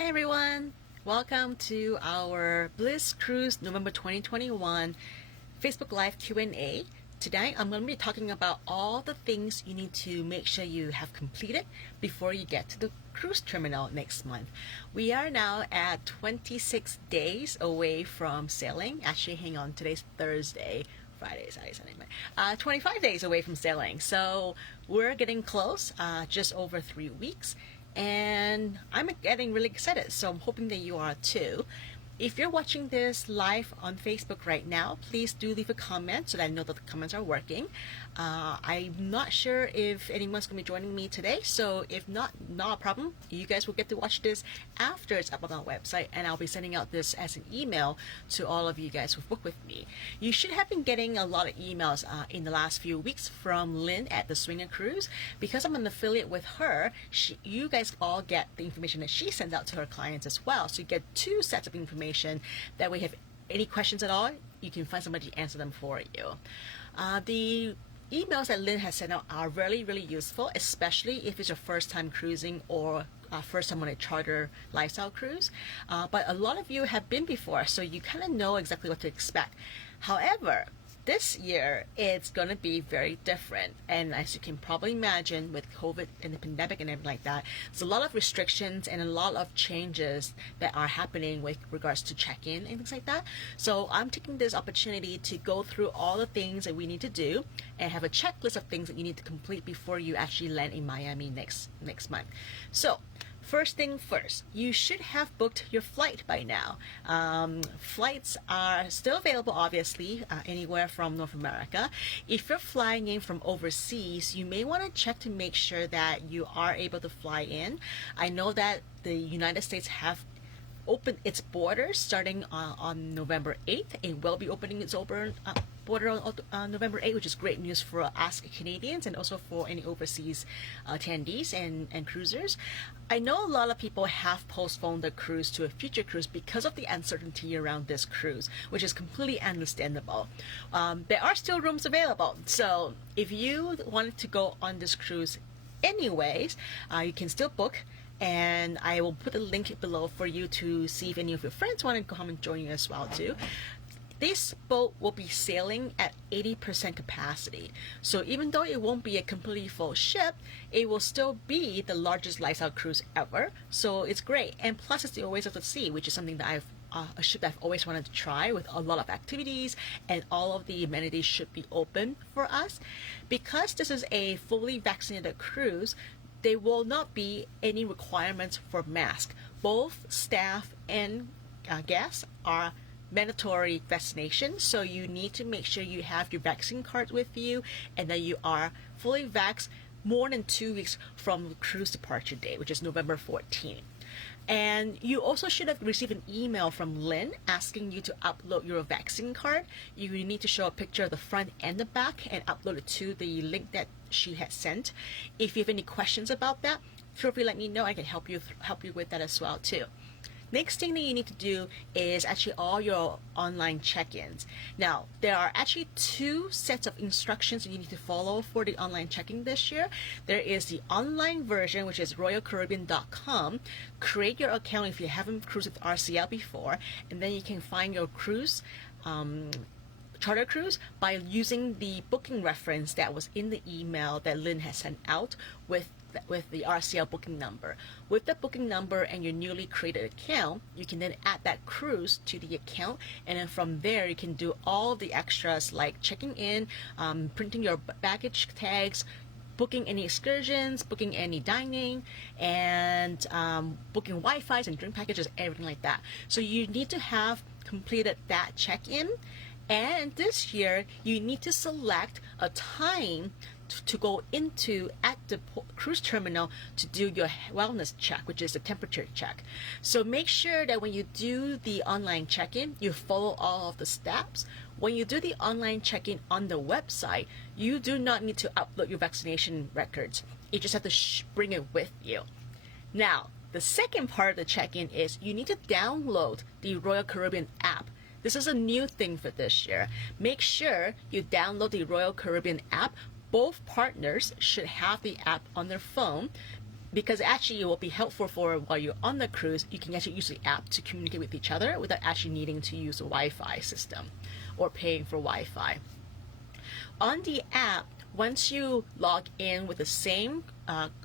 Hi everyone! Welcome to our Bliss Cruise November 2021 Facebook Live Q&A. Today I'm going to be talking about all the things you need to make sure you have completed before you get to the cruise terminal next month. We are now at 26 days away from sailing. Actually, hang on, today's Thursday. Friday, Saturday, Sunday, Monday. 25 days away from sailing. So we're getting close, just over 3 weeks. And I'm getting really excited, so I'm hoping that you are too. If you're watching this live on Facebook right now, please do leave a comment so that I know that the comments are working. I'm not sure if anyone's going to be joining me today, so if not a problem. You guys will get to watch this after it's up on our website, and I'll be sending out this as an email to all of you guys who've booked with me. You should have been getting a lot of emails in the last few weeks from Lynn at the Swinger Cruise. Because I'm an affiliate with her, you guys all get the information that she sends out to her clients as well. So you get two sets of information. That way, if any questions at all, you can find somebody to answer them for you. The emails that Lynn has sent out are really, really useful, especially if it's your first time cruising or first time on a charter lifestyle cruise. But a lot of you have been before, so you kind of know exactly what to expect. However, this year it's going to be very different, and as you can probably imagine, with COVID and the pandemic and everything like that, there's a lot of restrictions and a lot of changes that are happening with regards to check-in and things like that. So I'm taking this opportunity to go through all the things that we need to do and have a checklist of things that you need to complete before you actually land in Miami next month. So first thing first, you should have booked your flight by now. Flights are still available, obviously, anywhere from North America. If you're flying in from overseas, you may want to check to make sure that you are able to fly in. I know that the United States have opened its borders starting on November 8th. It will be opening its border on November 8th, which is great news for us Canadians and also for any overseas attendees and cruisers. I know a lot of people have postponed the cruise to a future cruise because of the uncertainty around this cruise, which is completely understandable. There are still rooms available, so if you wanted to go on this cruise anyways, you can still book. And I will put a link below for you to see if any of your friends want to come and join you as well too. This boat will be sailing at 80% capacity. So even though it won't be a completely full ship, it will still be the largest lifestyle cruise ever. So it's great. And plus it's the Oasis of the Sea, which is something that a ship that I've always wanted to try, with a lot of activities, and all of the amenities should be open for us. Because this is a fully vaccinated cruise, there will not be any requirements for mask. Both staff and guests are mandatory vaccination, so you need to make sure you have your vaccine card with you and that you are fully vaxxed more than 2 weeks from the cruise departure date, which is November 14th. And you also should have received an email from Lynn asking you to upload your vaccine card. You need to show a picture of the front and the back and upload it to the link that she had sent. If you have any questions about that, feel free to let me know. I can help you with that as well too. Next thing that you need to do is actually all your online check-ins. Now, there are actually two sets of instructions that you need to follow for the online check-in this year. There is the online version, which is royalcaribbean.com. Create your account if you haven't cruised with RCL before, and then you can find your cruise, charter cruise, by using the booking reference that was in the email that Lynn has sent out with the RCL booking number. With the booking number and your newly created account, you can then add that cruise to the account, and then from there you can do all the extras like checking in, printing your baggage tags, booking any excursions, booking any dining, and booking Wi-Fi's and drink packages, everything like that. So you need to have completed that check-in, and this year you need to select a time to go into at the cruise terminal to do your wellness check, which is the temperature check. So make sure that when you do the online check-in, you follow all of the steps. When you do the online check-in on the website, you do not need to upload your vaccination records. You just have to bring it with you. Now, the second part of the check-in is you need to download the Royal Caribbean app. This is a new thing for this year. Make sure you download the Royal Caribbean app. Both partners should have the app on their phone. because actually it will be helpful for while you're on the cruise. You can actually use the app to communicate with each other without actually needing to use a Wi-Fi system or paying for Wi-Fi. On the app, once you log in with the same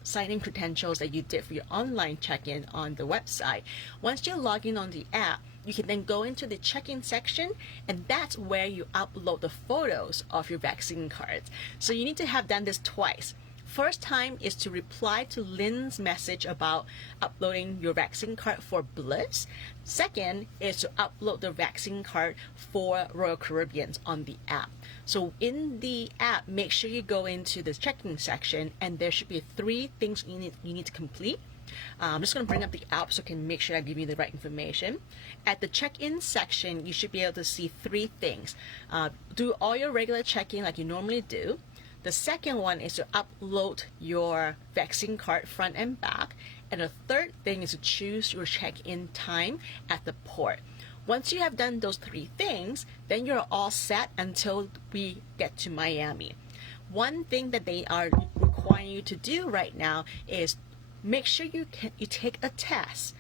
sign-in credentials that you did for your online check-in on the website, once you log in on the app, you can then go into the check-in section, and that's where you upload the photos of your vaccine cards. So you need to have done this twice. First time is to reply to Lynn's message about uploading your vaccine card for Bliss. Second is to upload the vaccine card for Royal Caribbean on the app. So in the app, make sure you go into the check-in section, and there should be 3 things you need to complete. I'm just going to bring up the app so I can make sure I give you the right information. At the check-in section, you should be able to see 3 things. Do all your regular check-in like you normally do. The second one is to upload your vaccine card front and back. And the third thing is to choose your check-in time at the port. Once you have done those 3 things, then you're all set until we get to Miami. One thing that they are requiring you to do right now is make sure you take a test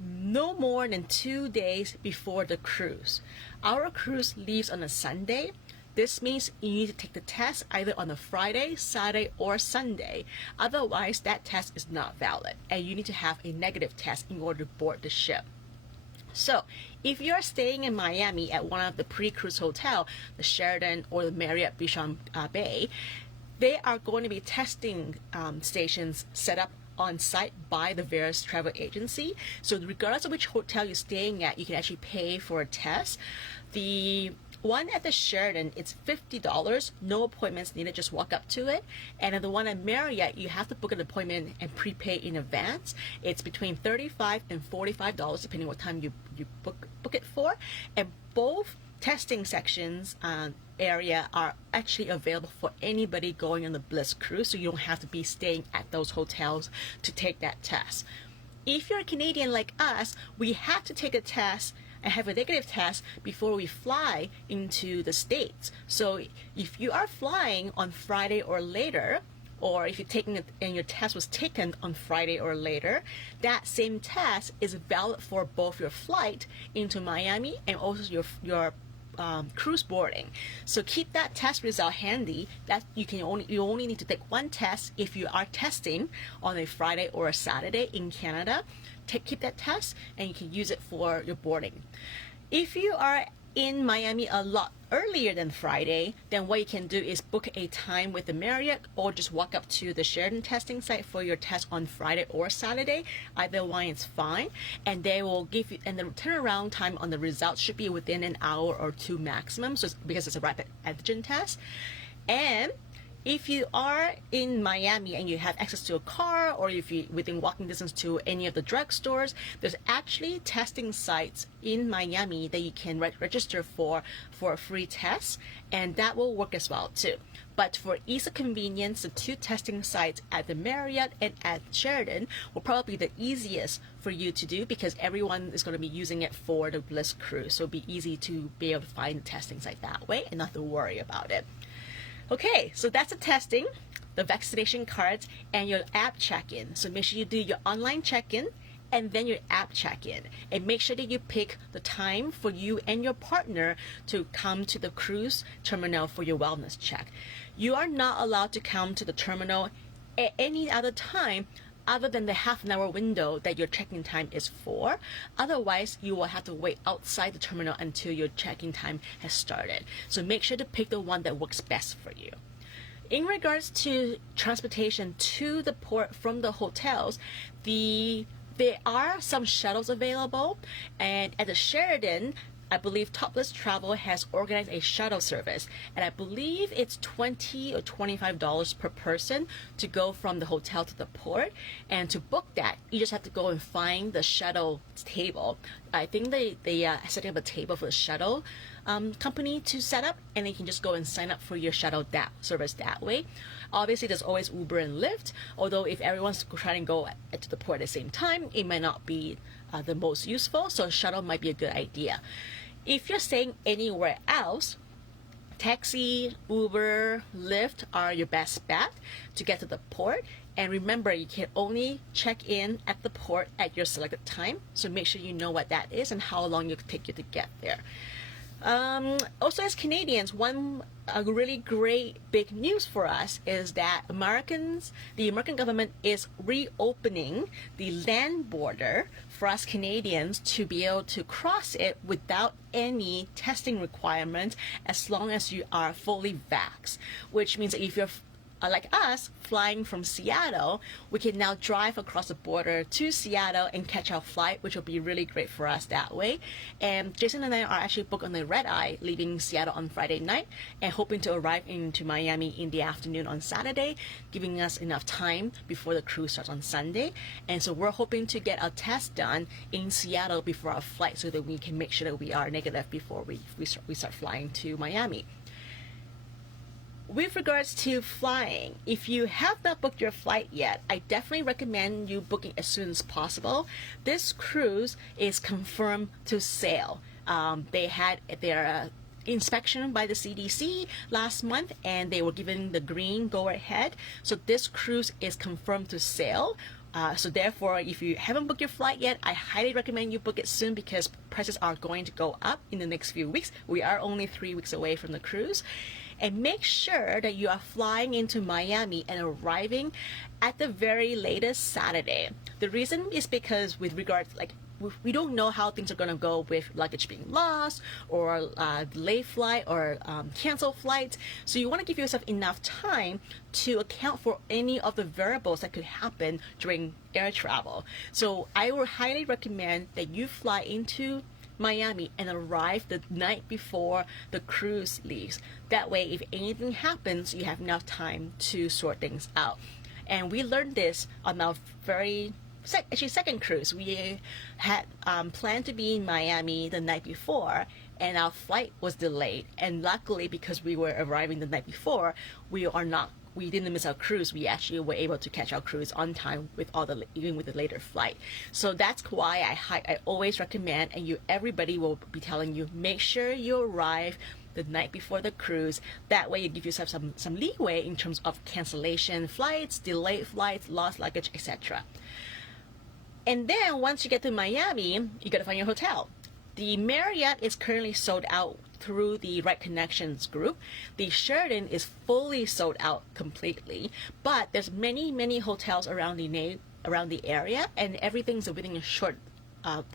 no more than 2 days before the cruise. Our cruise leaves on a Sunday. This means you need to take the test either on a Friday, Saturday, or Sunday. Otherwise, that test is not valid, and you need to have a negative test in order to board the ship. So, if you're staying in Miami at one of the pre-cruise hotel, the Sheraton or the Marriott Bishan Bay, they are going to be testing stations set up on site by the various travel agency. So regardless of which hotel you're staying at, you can actually pay for a test. The one at the Sheraton, it's $50, no appointments needed, just walk up to it. And at the one at Marriott, you have to book an appointment and prepay in advance. It's between $35 and $45, depending what time you book it for. And both testing sections area are actually available for anybody going on the Bliss cruise, so you don't have to be staying at those hotels to take that test. If you're a Canadian like us, we have to take a test and have a negative test before we fly into the States. So if you are flying on Friday or later, or if you're taking it and your test was taken on Friday or later, that same test is valid for both your flight into Miami and also your cruise boarding. So keep that test result handy. That you only need to take one test if you are testing on a Friday or a Saturday in Canada. Keep that test and you can use it for your boarding. If you are in Miami a lot earlier than Friday, then what you can do is book a time with the Marriott or just walk up to the Sheraton testing site for your test on Friday or Saturday. Either one is fine, and they will give you, and the turnaround time on the results should be within an hour or 2 maximum, so because it's a rapid antigen test. And if you are in Miami and you have access to a car, or if you're within walking distance to any of the drugstores, there's actually testing sites in Miami that you can register for a free test, and that will work as well too. But for ease of convenience, the 2 testing sites at the Marriott and at Sheraton will probably be the easiest for you to do because everyone is going to be using it for the Bliss cruise. So it'll be easy to be able to find the testing site that way and not have to worry about it. Okay, so that's the testing, the vaccination cards, and your app check-in. So make sure you do your online check-in and then your app check-in. And make sure that you pick the time for you and your partner to come to the cruise terminal for your wellness check. You are not allowed to come to the terminal at any other time other than the half-an-hour window that your check-in time is for. Otherwise, you will have to wait outside the terminal until your check-in time has started. So make sure to pick the one that works best for you. In regards to transportation to the port from the hotels, there are some shuttles available, and at the Sheraton, I believe Topless Travel has organized a shuttle service, and I believe it's $20 or $25 per person to go from the hotel to the port. And to book that, you just have to go and find the shuttle table. I think they are setting up a table for the shuttle company to set up, and then you can just go and sign up for your shuttle service that way. Obviously, there's always Uber and Lyft, although if everyone's trying to go to the port at the same time, it might not be the most useful, so shuttle might be a good idea. If you're staying anywhere else, taxi, Uber, Lyft are your best bet to get to the port. And remember, you can only check in at the port at your selected time. So make sure you know what that is and how long it will take you to get there. Also, as Canadians, one really great big news for us is that the American government is reopening the land border for us Canadians to be able to cross it without any testing requirements as long as you are fully vaxxed, which means that if you're like us, flying from Seattle, we can now drive across the border to Seattle and catch our flight, which will be really great for us that way. And Jason and I are actually booked on the red eye, leaving Seattle on Friday night and hoping to arrive into Miami in the afternoon on Saturday, giving us enough time before the cruise starts on Sunday. And so we're hoping to get our test done in Seattle before our flight so that we can make sure that we are negative before we start flying to Miami. With regards to flying, if you have not booked your flight yet, I definitely recommend you booking as soon as possible. This cruise is confirmed to sail. They had their inspection by the CDC last month and they were given the green go ahead. So this cruise is confirmed to sail. So therefore, if you haven't booked your flight yet, I highly recommend you book it soon because prices are going to go up in the next few weeks. We are only 3 weeks away from the cruise. And make sure that you are flying into Miami and arriving at the very latest Saturday. The reason is because with regards, we don't know how things are going to go with luggage being lost or delayed flight or canceled flights. So you want to give yourself enough time to account for any of the variables that could happen during air travel. So I would highly recommend that you fly into Miami and arrive the night before the cruise leaves. That way, if anything happens, you have enough time to sort things out. And we learned this on our second cruise. We had planned to be in Miami the night before, and our flight was delayed. And luckily, because we were arriving the night before, we didn't miss our cruise. We actually were able to catch our cruise on time even with the later flight. So that's why I always recommend, and everybody will be telling you, make sure you arrive the night before the cruise. That way you give yourself some leeway in terms of cancellation flights, delayed flights, lost luggage, etc. And then once you get to Miami, you gotta find your hotel. The Marriott is currently sold out through the Right Connections group. The Sheraton is fully sold out completely, but there's many hotels around the area, and everything's within a short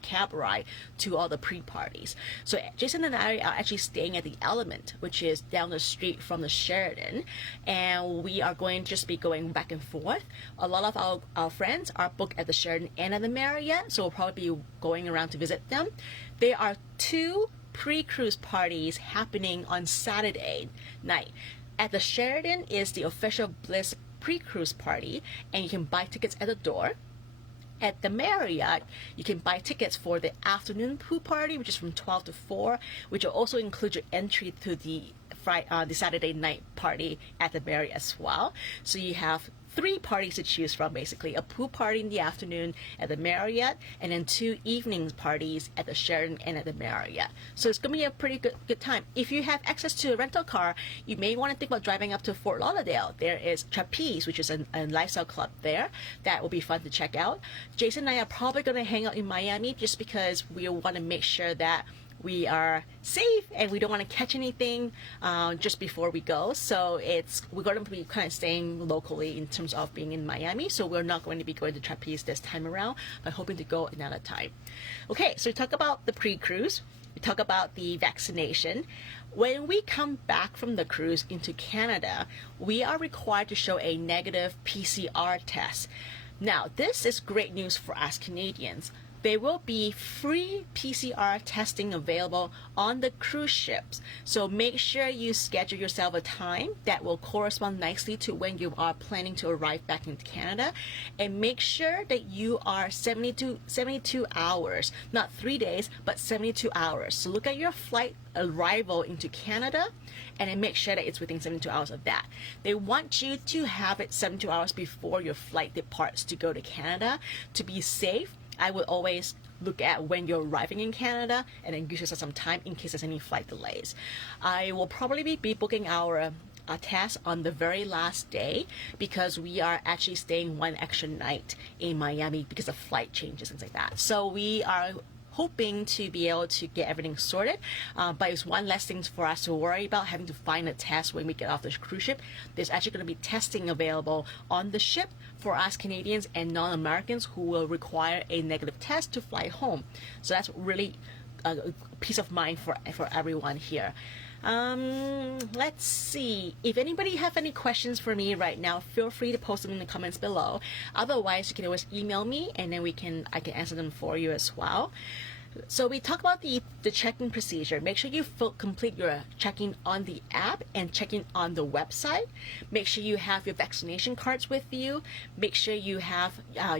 cab ride to all the pre-parties. So Jason and I are actually staying at the Element, which is down the street from the Sheraton, and we are going to just be going back and forth. A lot of our friends are booked at the Sheraton and at the Marriott, so we'll probably be going around to visit them. There are 2 pre-cruise parties happening on Saturday night. At the Sheraton is the official Bliss pre-cruise party, and you can buy tickets at the door. At the Marriott, you can buy tickets for the afternoon pool party, which is from 12 to 4, which will also include your entry to the Saturday night party at the Marriott as well. So you have 3 parties to choose from, basically. A pool party in the afternoon at the Marriott, and then 2 evening parties at the Sheraton and at the Marriott. So it's going to be a pretty good time. If you have access to a rental car, you may want to think about driving up to Fort Lauderdale. There is Trapeze, which is a lifestyle club there. That will be fun to check out. Jason and I are probably going to hang out in Miami just because we want to make sure that we are safe and we don't want to catch anything just before we go. So we're going to be kind of staying locally in terms of being in Miami. So we're not going to be going to Trapeze this time around, but hoping to go another time. Okay, so we talk about the pre-cruise. We talk about the vaccination. When we come back from the cruise into Canada, we are required to show a negative PCR test. Now, this is great news for us Canadians. There will be free PCR testing available on the cruise ships. So make sure you schedule yourself a time that will correspond nicely to when you are planning to arrive back into Canada. And make sure that you are 72 hours, not 3 days, but 72 hours. So look at your flight arrival into Canada and then make sure that it's within 72 hours of that. They want you to have it 72 hours before your flight departs to go to Canada. To be safe, I would always look at when you're arriving in Canada and then give yourself some time in case there's any flight delays. I will probably be booking our test on the very last day because we are actually staying one extra night in Miami because of flight changes and things like that. So we are hoping to be able to get everything sorted, but it's one less thing for us to worry about having to find a test when we get off the cruise ship. There's actually going to be testing available on the ship for us Canadians and non-Americans who will require a negative test to fly home. So that's really a peace of mind for everyone here. Let's see. If anybody have any questions for me right now, feel free to post them in the comments below. Otherwise, you can always email me, and then I can answer them for you as well. So we talk about the check-in procedure. Make sure you complete your check-in on the app and check-in on the website. Make sure you have your vaccination cards with you. Make sure you have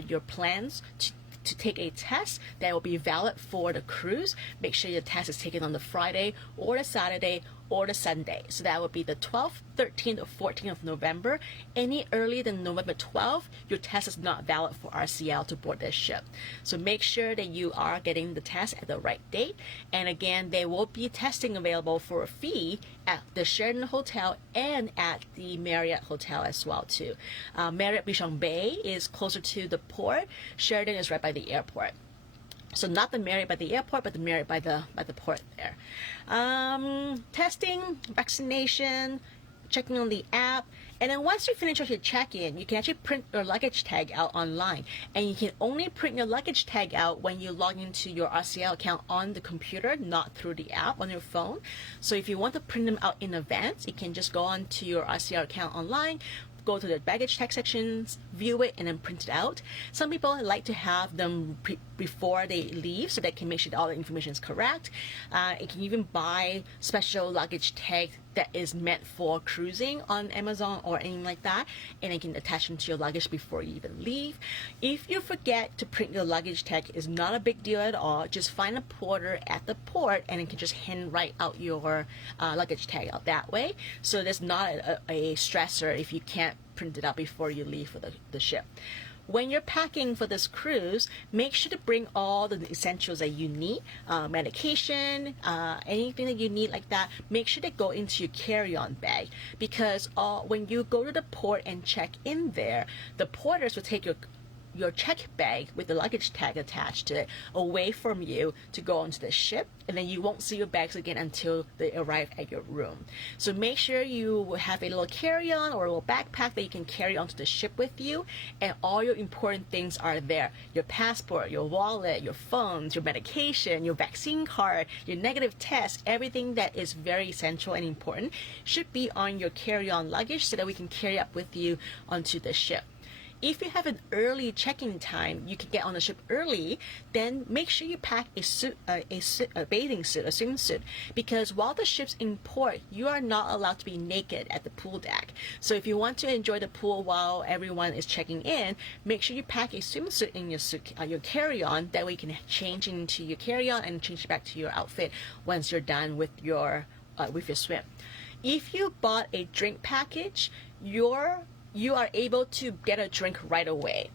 your plans to take a test that will be valid for the cruise. Make sure your test is taken on the Friday or the Saturday or the Sunday. So that would be the 12th, 13th, or 14th of November. Any earlier than November 12th, your test is not valid for RCL to board this ship. So make sure that you are getting the test at the right date. And again, there will be testing available for a fee at the Sheraton Hotel and at the Marriott Hotel as well too. Marriott Bishan Bay is closer to the port. Sheraton is right by the airport. So not the Marriott by the airport, but the Marriott by the port there. Testing, vaccination, checking on the app, and then once you finish your check-in, you can actually print your luggage tag out online. And you can only print your luggage tag out when you log into your RCL account on the computer, not through the app on your phone. So if you want to print them out in advance, you can just go on to your RCL account online, go to the baggage tag sections, view it, and then print it out. Some people like to have them before they leave so they can make sure that all the information is correct. You can even buy special luggage tag that is meant for cruising on Amazon or anything like that, and you can attach them to your luggage before you even leave. If you forget to print your luggage tag, it's not a big deal at all. Just find a porter at the port and you can just hand write out your luggage tag out that way. So there's not a stressor if you can't print it out before you leave for the ship. When you're packing for this cruise, make sure to bring all the essentials that you need, medication, anything that you need like that. Make sure to go into your carry-on bag, because when you go to the port and check in there, the porters will take your check bag with the luggage tag attached to it away from you to go onto the ship, and then you won't see your bags again until they arrive at your room. So make sure you have a little carry-on or a little backpack that you can carry onto the ship with you, and all your important things are there. Your passport, your wallet, your phones, your medication, your vaccine card, your negative test, everything that is very essential and important should be on your carry-on luggage so that we can carry up with you onto the ship. If you have an early check-in time, you can get on the ship early, then make sure you pack a bathing suit, a swimsuit, because while the ship's in port, you are not allowed to be naked at the pool deck. So if you want to enjoy the pool while everyone is checking in, make sure you pack a swimsuit in your carry-on. That way you can change into your carry-on and change back to your outfit once you're done with your swim. If you bought a drink package, you are able to get a drink right away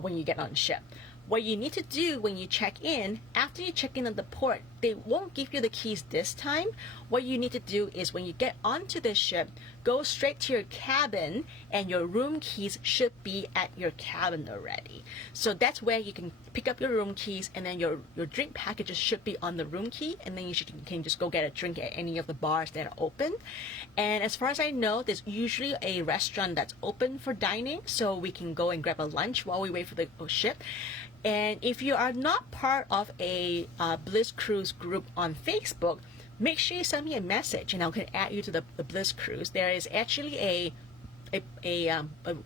when you get on ship. What you need to do when you check in, after you check in at the port, they won't give you the keys this time. What you need to do is when you get onto the ship, go straight to your cabin, and your room keys should be at your cabin already. So that's where you can pick up your room keys, and then your drink packages should be on the room key, and then you can just go get a drink at any of the bars that are open. And as far as I know, there's usually a restaurant that's open for dining, so we can go and grab a lunch while we wait for the ship. And if you are not part of a Bliss Cruise group on Facebook, make sure you send me a message and I can add you to the Bliss Cruise. There is actually a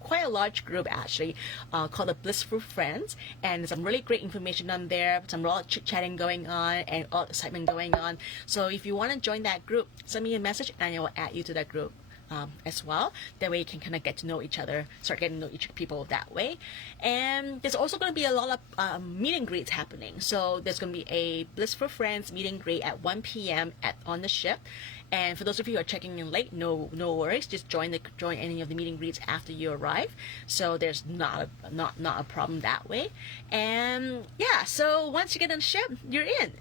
quite a large group actually called the Blissful Friends, and some really great information on there, some raw chit-chatting going on and all excitement going on. So if you want to join that group, send me a message and I will add you to that group as well. That way you can kind of get to know each other, start getting to know each people that way. And there's also going to be a lot of meet and greets happening. So there's going to be a Blissful Friends meet and greet at 1 p.m. on the ship. And for those of you who are checking in late, no worries. Just join any of the meet and greets after you arrive. So there's not a problem that way. And yeah, so once you get on the ship, you're in.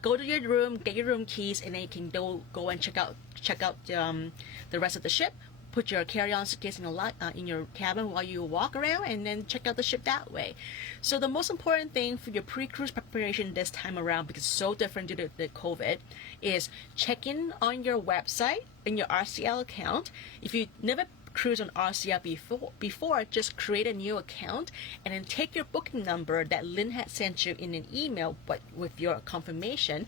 Go to your room, get your room keys, and then you can go and check check out the rest of the ship, put your carry-on suitcase in your cabin while you walk around, and then check out the ship that way. So the most important thing for your pre-cruise preparation this time around, because it's so different due to the COVID, is check in on your website in your RCL account. If you never cruise on RCL before, just create a new account and then take your booking number that Lynn had sent you in an email, but with your confirmation.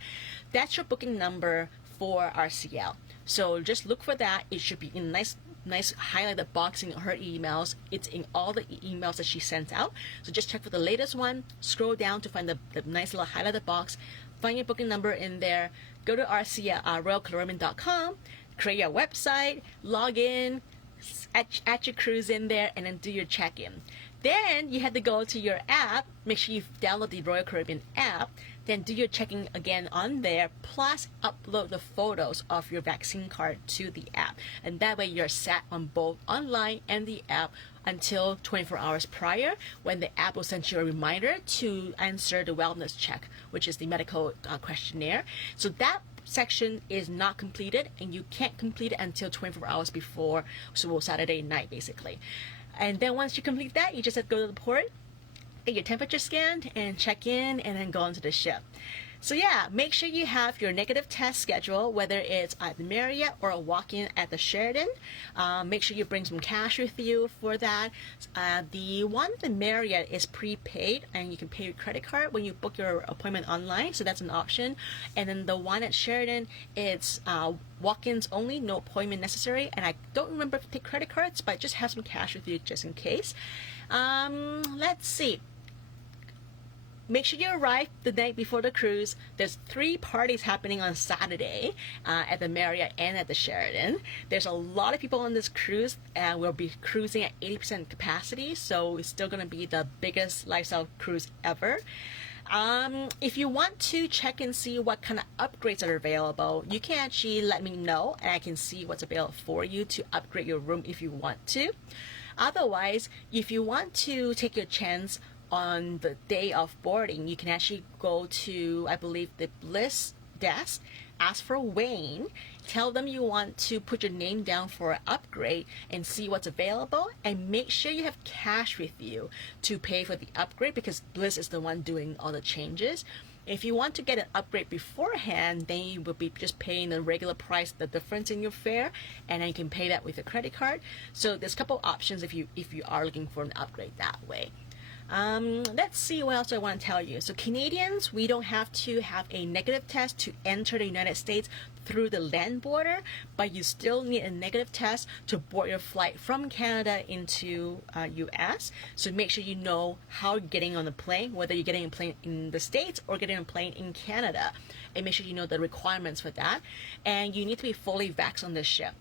That's your booking number for RCL. So just look for that. It should be in nice highlighted box in her emails. It's in all the emails that she sends out. So just check for the latest one, scroll down to find the nice little highlighted box, find your booking number in there, go to RoyalCaribbean.com, create your website, log in, add your cruise in there, and then do your check-in. Then you had to go to your app, make sure you download the Royal Caribbean app, then do your checking again on there, plus upload the photos of your vaccine card to the app. And that way you're set on both online and the app until 24 hours prior, when the app will send you a reminder to answer the wellness check, which is the medical questionnaire. So that section is not completed, and you can't complete it until 24 hours before, so Saturday night basically. And then once you complete that, you just have to go to the port, get your temperature scanned, and check in, and then go onto the ship. So yeah, make sure you have your negative test schedule, whether it's at the Marriott or a walk-in at the Sheraton. Make sure you bring some cash with you for that. The one at the Marriott is prepaid, and you can pay your credit card when you book your appointment online, so that's an option. And then the one at Sheraton, it's walk-ins only, no appointment necessary. And I don't remember if they take credit cards, but just have some cash with you just in case. Let's see. Make sure you arrive the night before the cruise. There's 3 parties happening on Saturday at the Marriott and at the Sheraton. There's a lot of people on this cruise, and we'll be cruising at 80% capacity, so it's still going to be the biggest lifestyle cruise ever. If you want to check and see what kind of upgrades are available, you can actually let me know, and I can see what's available for you to upgrade your room if you want to. Otherwise, if you want to take your chance on the day of boarding, you can actually go to, I believe, the Bliss desk, ask for Wayne, tell them you want to put your name down for an upgrade and see what's available, and make sure you have cash with you to pay for the upgrade, because Bliss is the one doing all the changes. If you want to get an upgrade beforehand, then you will be just paying the regular price, the difference in your fare, and then you can pay that with a credit card. So there's a couple options if you are looking for an upgrade that way. Let's see what else I want to tell you. So Canadians, we don't have to have a negative test to enter the United States through the land border, but you still need a negative test to board your flight from Canada into US. So make sure you know how you're getting on the plane, whether you're getting a plane in the States or getting a plane in Canada, and make sure you know the requirements for that. And you need to be fully vaxxed on this ship.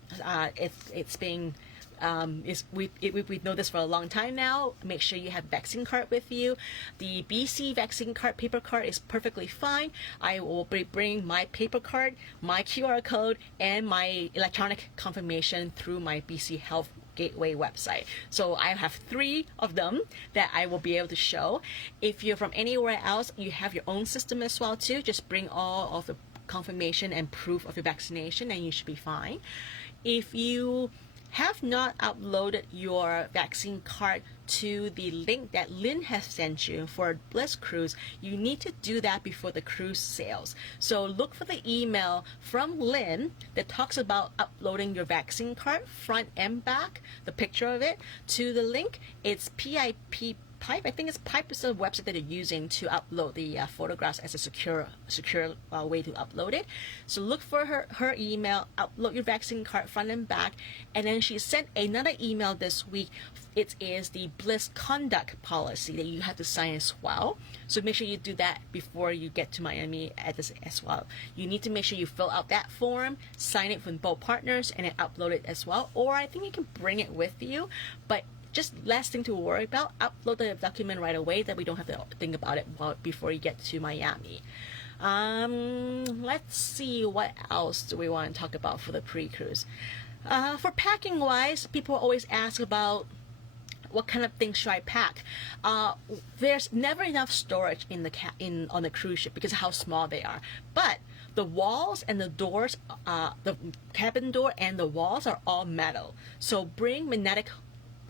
It's being we know this for a long time now. Make sure you have vaccine card with you. The BC vaccine card paper card is perfectly fine. I will be bringing my paper card, my QR code, and my electronic confirmation through my BC Health Gateway website. So I have 3 of them that I will be able to show. If you're from anywhere else, you have your own system as well too. Just bring all of the confirmation and proof of your vaccination, and you should be fine. If you have not uploaded your vaccine card to the link that Lynn has sent you for Bliss Cruise, you need to do that before the cruise sails. So look for the email from Lynn that talks about uploading your vaccine card, front and back, the picture of it, to the link. It's PIP. I think it's Pipe is the website that they're using to upload the photographs as a secure way to upload it. So look for her email, upload your vaccine card front and back, and then she sent another email this week. It is the Bliss conduct policy that you have to sign as well. So make sure you do that before you get to Miami as well. You need to make sure you fill out that form, sign it from both partners, and then upload it as well. Or I think you can bring it with you, but just last thing to worry about, upload the document right away, that we don't have to think about it before you get to Miami. Let's see, what else do we want to talk about for the pre-cruise. For packing wise, people always ask about what kind of things should I pack? There's never enough storage in on the cruise ship because of how small they are. But the walls and the doors, the cabin door and the walls are all metal. So bring magnetic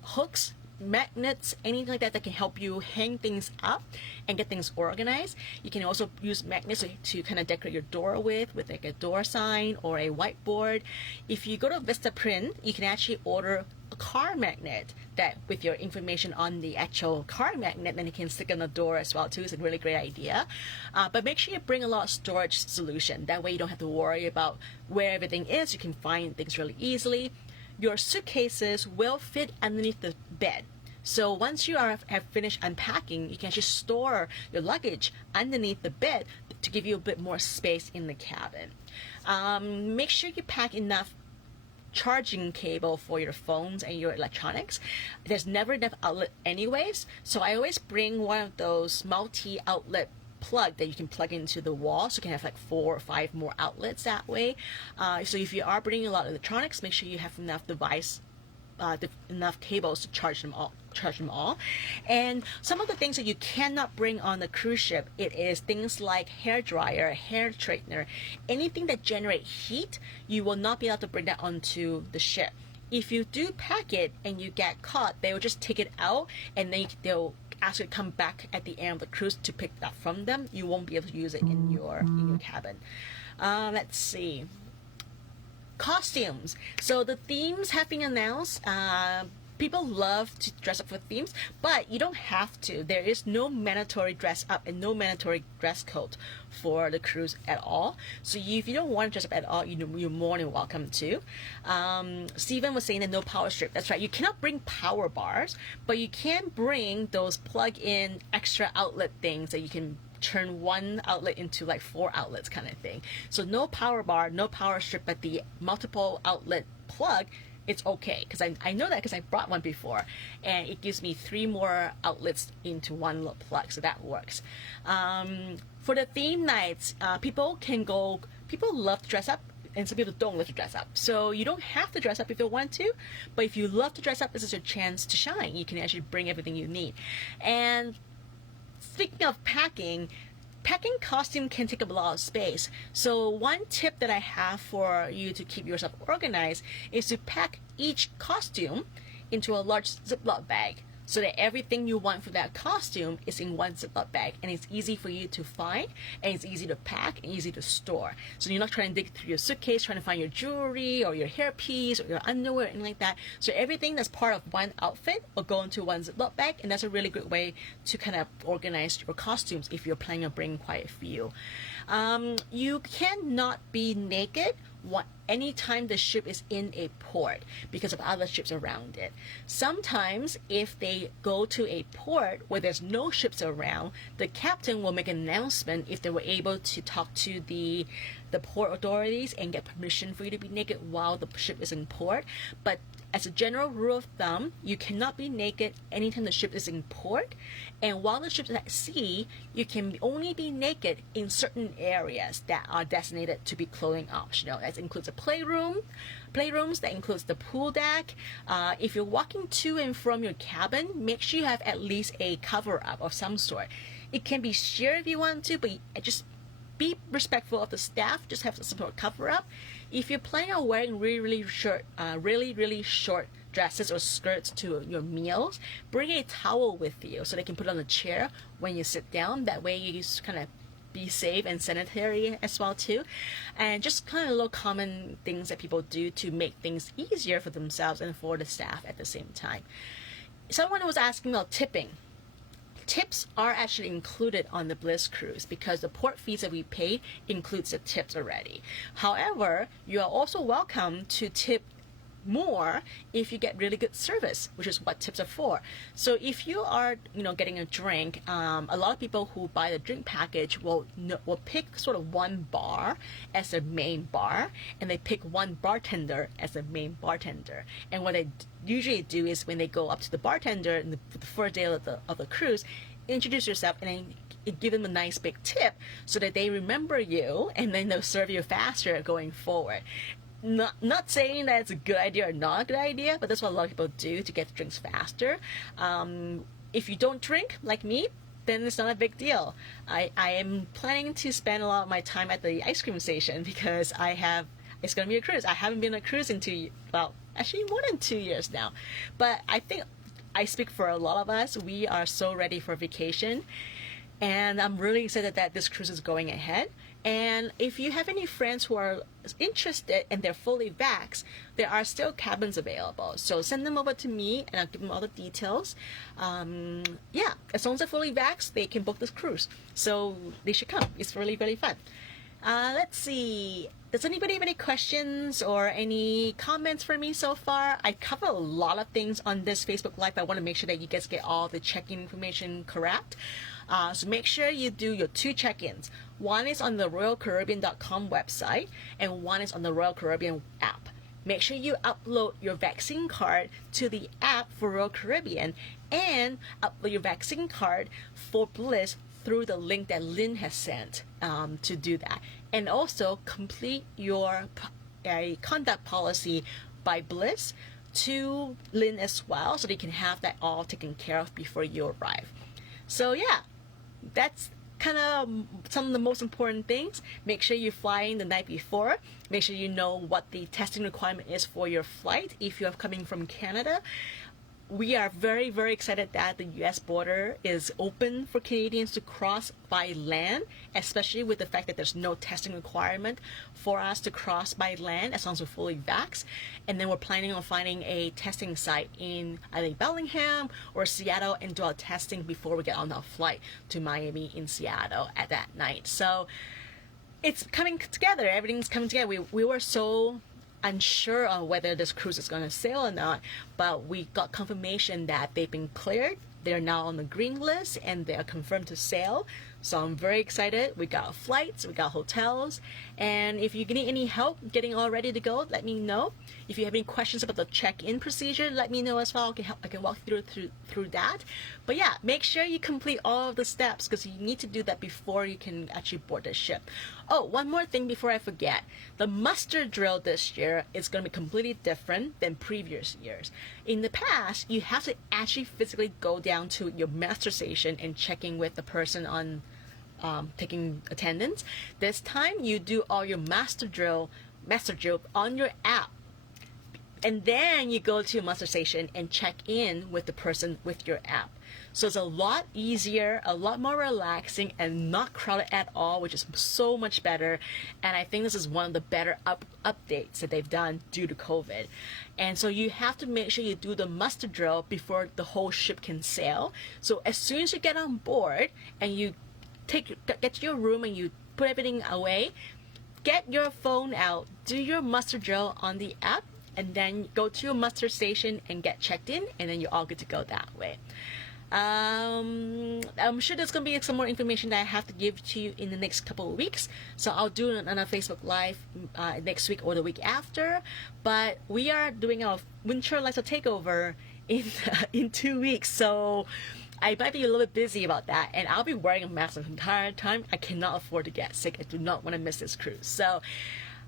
hooks, magnets, anything like that can help you hang things up and get things organized. You can also use magnets to kind of decorate your door with like a door sign or a whiteboard. If you go to Vistaprint, you can actually order a car magnet that with your information on the actual car magnet, then you can stick on the door as well too. It's a really great idea. But make sure you bring a lot of storage solution. That way you don't have to worry about where everything is. You can find things really easily. Your suitcases will fit underneath the bed. So once you have finished unpacking, you can actually store your luggage underneath the bed to give you a bit more space in the cabin. Make sure you pack enough charging cable for your phones and your electronics. There's never enough outlet anyways, so I always bring one of those multi-outlet plug that you can plug into the wall, so you can have like 4 or 5 more outlets that way. So if you are bringing a lot of electronics, make sure you have enough enough cables to charge them all. And some of the things that you cannot bring on the cruise ship, it is things like hair dryer, hair straightener, anything that generate heat. You will not be able to bring that onto the ship. If you do pack it and you get caught, they will just take it out and then they'll ask you to come back at the end of the cruise to pick that from them. You won't be able to use it in your cabin. Let's see. Costumes. So the themes have been announced. People love to dress up for themes, but you don't have to. There is no mandatory dress up and no mandatory dress code for the cruise at all. So if you don't want to dress up at all, you're more than welcome to. Steven was saying that no power strip. That's right. You cannot bring power bars, but you can bring those plug-in extra outlet things that you can turn one outlet into like 4 outlets kind of thing. So no power bar, no power strip, but the multiple outlet plug, it's okay, because I know that because I brought one before and it gives me 3 more outlets into one little plug, so that works. For the theme nights, people love to dress up and some people don't love to dress up. So you don't have to dress up if you want to, but if you love to dress up, this is your chance to shine. You can actually bring everything you need. And speaking of packing costume can take up a lot of space. So one tip that I have for you to keep yourself organized is to pack each costume into a large Ziploc bag, so that everything you want for that costume is in one Ziploc bag, and it's easy for you to find, and it's easy to pack and easy to store. So you're not trying to dig through your suitcase trying to find your jewelry or your hairpiece or your underwear or anything like that. So everything that's part of one outfit will go into one Ziploc bag, and that's a really good way to kind of organize your costumes if you're planning on bringing quite a few. You cannot be naked anytime the ship is in a port because of other ships around it. Sometimes if they go to a port where there's no ships around, the captain will make an announcement if they were able to talk to the port authorities and get permission for you to be naked while the ship is in port. But as a general rule of thumb, you cannot be naked anytime the ship is in port. And while the ship is at sea, you can only be naked in certain areas that are designated to be clothing optional. That includes a playrooms, that includes the pool deck. If you're walking to and from your cabin, make sure you have at least a cover-up of some sort. It can be sheer if you want to, but just be respectful of the staff. Just have some sort of cover-up. If you're planning on wearing really short dresses or skirts to your meals, bring a towel with you so they can put it on the chair when you sit down. That way you just kind of be safe and sanitary as well too. And just kind of little common things that people do to make things easier for themselves and for the staff at the same time. Someone was asking about tipping. Tips are actually included on the Bliss cruise because the port fees that we paid includes the tips already. However, you are also welcome to tip more if you get really good service, which is what tips are for. So if you are getting a drink, a lot of people who buy the drink package will pick sort of one bar as their main bar, and they pick one bartender as their main bartender. And what they usually do is when they go up to the bartender in the first day of the cruise, introduce yourself and then give them a nice big tip so that they remember you, and then they'll serve you faster going forward. not saying that it's a good idea or not a good idea, but that's what a lot of people do to get drinks faster. If you don't drink like me, then it's not a big deal. I am planning to spend a lot of my time at the ice cream station because it's going to be a cruise. I haven't been on a cruise in actually more than 2 years now. But I think I speak for a lot of us. We are so ready for vacation. And I'm really excited that this cruise is going ahead. And if you have any friends who are interested and they're fully vaxxed, there are still cabins available. So send them over to me and I'll give them all the details. Yeah, as long as they're fully vaxxed, they can book this cruise. So they should come. It's really, really fun. Let's see. Does anybody have any questions or any comments for me so far? I cover a lot of things on this Facebook Live. I want to make sure that you guys get all the check-in information correct. So make sure you do your 2 check-ins. One is on the RoyalCaribbean.com website and one is on the Royal Caribbean app. Make sure you upload your vaccine card to the app for Royal Caribbean and upload your vaccine card for Bliss through the link that Lynn has sent to do that. And also complete your conduct policy by Bliss to Lynn as well so they can have that all taken care of before you arrive. So yeah, that's kind of some of the most important things. Make sure you fly in the night before. Make sure you know what the testing requirement is for your flight if you are coming from Canada. We are very, very excited that the U.S. border is open for Canadians to cross by land, especially with the fact that there's no testing requirement for us to cross by land as long as we're fully vaxxed. And then we're planning on finding a testing site in either Bellingham or Seattle and do our testing before we get on our flight to Miami in Seattle at that night. So it's coming together. Everything's coming together. We were so unsure on whether this cruise is going to sail or not, but we got confirmation that they've been cleared. They're now on the green list and they're confirmed to sail. So I'm very excited. We got flights, we got hotels, and if you need any help getting all ready to go, let me know. If you have any questions about the check-in procedure, let me know as well. I can walk through that. But yeah, make sure you complete all of the steps because you need to do that before you can actually board the ship. Oh, one more thing before I forget. The muster drill this year is going to be completely different than previous years. In the past, you have to actually physically go down to your muster station and check in with the person on taking attendance. This time, you do all your muster drill on your app. And then you go to your muster station and check in with the person with your app. So it's a lot easier, a lot more relaxing, and not crowded at all, which is so much better. And I think this is one of the better updates that they've done due to COVID. And so you have to make sure you do the muster drill before the whole ship can sail. So as soon as you get on board and you get to your room and you put everything away, get your phone out, do your muster drill on the app, and then go to your muster station and get checked in, and then you're all good to go that way. I'm sure there's going to be some more information that I have to give to you in the next couple of weeks. So I'll do another Facebook Live next week or the week after. But we are doing our winter lifestyle takeover in 2 weeks. So I might be a little bit busy about that. And I'll be wearing a mask the entire time. I cannot afford to get sick. I do not want to miss this cruise. So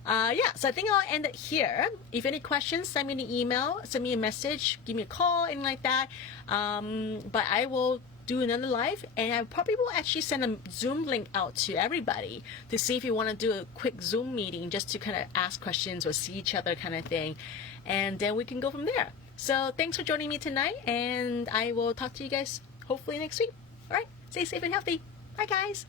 yeah, so I think I'll end it here. If any questions, send me an email, send me a message, give me a call, anything like that. But I will do another live, and I probably will actually send a Zoom link out to everybody to see if you want to do a quick Zoom meeting just to kind of ask questions or see each other kind of thing. And then we can go from there. So thanks for joining me tonight, and I will talk to you guys hopefully next week. All right, stay safe and healthy. Bye, guys.